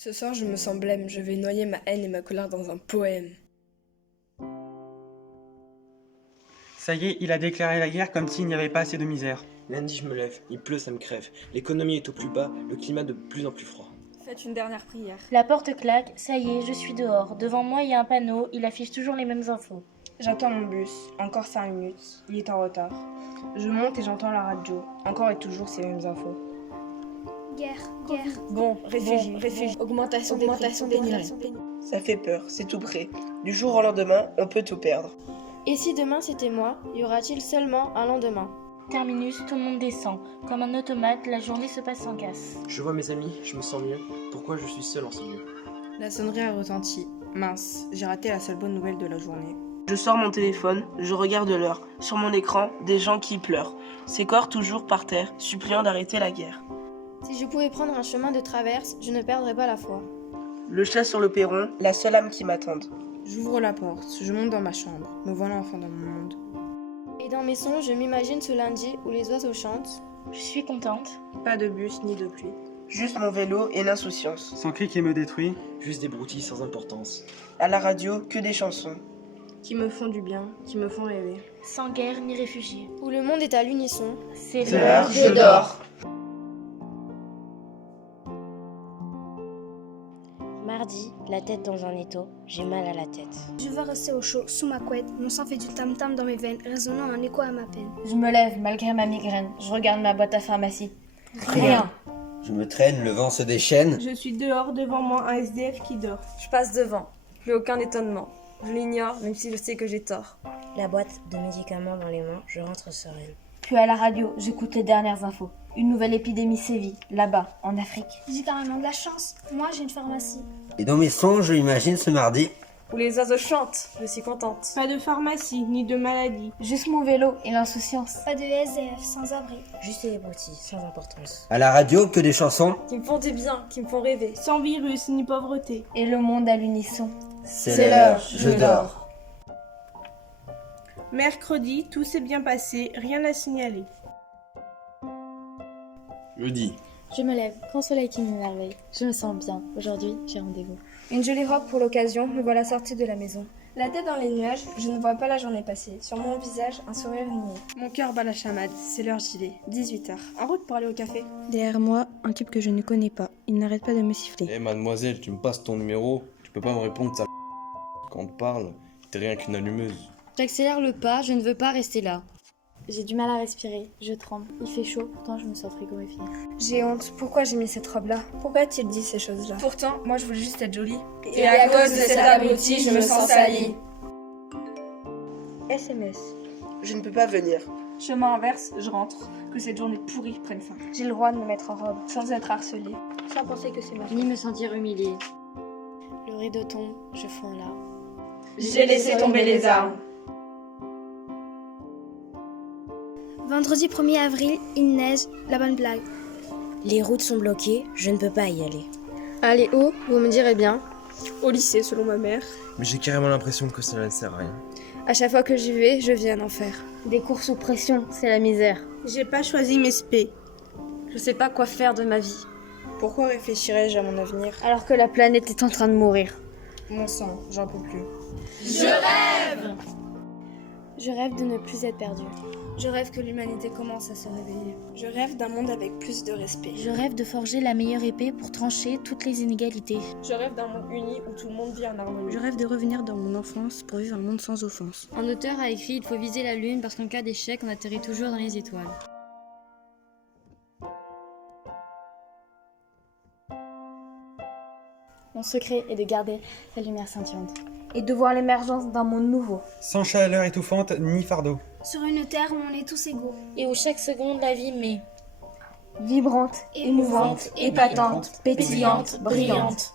Ce soir, je me sens blême. Je vais noyer ma haine et ma colère dans un poème. Ça y est, il a déclaré la guerre comme s'il n'y avait pas assez de misère. Lundi, je me lève, il pleut, ça me crève. L'économie est au plus bas, le climat de plus en plus froid. Faites une dernière prière. La porte claque, ça y est, je suis dehors. Devant moi, il y a un panneau, il affiche toujours les mêmes infos. J'attends mon bus. Encore 5 minutes. Il est en retard. Je monte et j'entends la radio. Encore et toujours ces mêmes infos. Guerre. Bon, réfugiés. Augmentation des pénuries. Ça fait peur, c'est tout près. Du jour au lendemain, on peut tout perdre. Et si demain c'était moi, y aura-t-il seulement un lendemain? Terminus, tout le monde descend. Comme un automate, la journée se passe sans casse. Je vois mes amis, je me sens mieux. Pourquoi je suis seul en ce lieu? La sonnerie a retenti. Mince, j'ai raté la seule bonne nouvelle de la journée. Je sors mon téléphone, je regarde l'heure. Sur mon écran, des gens qui pleurent. Ces corps toujours par terre, suppliant d'arrêter la guerre. Si je pouvais prendre un chemin de traverse, je ne perdrais pas la foi. Le chat sur le perron, la seule âme qui m'attende. J'ouvre la porte, je monte dans ma chambre. Me voilà enfin dans mon monde. Et dans mes songes, je m'imagine ce lundi où les oiseaux chantent. Je suis contente. Pas de bus ni de pluie. Juste mon vélo et l'insouciance. Son cri qui me détruit. Juste des broutilles sans importance. À la radio, que des chansons. Qui me font du bien, qui me font rêver. Sans guerre ni réfugiés. Où le monde est à l'unisson. C'est l'heure, je dors. Mardi, la tête dans un étau, j'ai mal à la tête. Je veux rester au chaud, sous ma couette. Mon sang fait du tam-tam dans mes veines, résonnant un écho à ma peine. Je me lève malgré ma migraine. Je regarde ma boîte à pharmacie. Rien. Je me traîne, le vent se déchaîne. Je suis dehors, devant moi, un SDF qui dort. Je passe devant. Plus aucun étonnement. Je l'ignore, même si je sais que j'ai tort. La boîte de médicaments dans les mains, je rentre sereine. Puis à la radio, j'écoute les dernières infos. Une nouvelle épidémie sévit, là-bas, en Afrique. J'ai carrément de la chance. Moi, j'ai une pharmacie. Et dans mes songes, je imagine ce mardi. Où les oiseaux chantent, je suis contente. Pas de pharmacie, ni de maladie. Juste mon vélo et l'insouciance. Pas de SDF, sans abri. Juste les broutilles, sans importance. À la radio, que des chansons. Qui me font du bien, qui me font rêver. Sans virus, ni pauvreté. Et le monde à l'unisson. C'est l'heure, je dors. Mercredi, tout s'est bien passé, rien à signaler. Jeudi. Je me lève, grand soleil qui m'émerveille. Je me sens bien. Aujourd'hui, j'ai rendez-vous. Une jolie robe pour l'occasion, me voilà sortie de la maison. La tête dans les nuages, je ne vois pas la journée passer. Sur mon visage, un sourire niais. Mon cœur bat la chamade, c'est l'heure j'y vais. 18h. En route pour aller au café. Derrière moi, un type que je ne connais pas. Il n'arrête pas de me siffler. Eh mademoiselle, tu me passes ton numéro. Tu peux pas me répondre ça. Quand on te parle, t'es rien qu'une allumeuse. J'accélère le pas, je ne veux pas rester là. J'ai du mal à respirer, je tremble. Il fait chaud, pourtant je me sens frigorifiée. J'ai honte, pourquoi j'ai mis cette robe-là? Pourquoi a-t-il dit ces choses-là? Pourtant, moi je voulais juste être jolie. Et à cause de cet abruti, je me sens salie. SMS. Je ne peux pas venir. Chemin inverse, je rentre. Que cette journée pourrie prenne fin. J'ai le droit de me mettre en robe, sans être harcelée, sans penser que c'est ma faute. Ni me sentir humiliée. Le rideau tombe, je fonds là. J'ai laissé tomber les armes. Vendredi 1er avril, il neige, la bonne blague. Les routes sont bloquées, je ne peux pas y aller. Allez où, vous me direz bien. Au lycée, selon ma mère. Mais j'ai carrément l'impression que cela ne sert à rien. À chaque fois que j'y vais, je vis un enfer. Des cours sous pression, c'est la misère. J'ai pas choisi mes spé. Je sais pas quoi faire de ma vie. Pourquoi réfléchirais-je à mon avenir? Alors que la planète est en train de mourir. Mon sang, j'en peux plus. Je rêve de ne plus être perdue. Je rêve que l'humanité commence à se réveiller. Je rêve d'un monde avec plus de respect. Je rêve de forger la meilleure épée pour trancher toutes les inégalités. Je rêve d'un monde uni où tout le monde vit en harmonie. Je rêve de revenir dans mon enfance pour vivre un monde sans offense. Un auteur a écrit « Il faut viser la lune parce qu'en cas d'échec, on atterrit toujours dans les étoiles ». Mon secret est de garder la lumière scintillante. Et de voir l'émergence d'un monde nouveau. Sans chaleur étouffante ni fardeau. Sur une terre où on est tous égaux. Et où chaque seconde la vie met. Vibrante, émouvante, épatante, pétillante, brillante.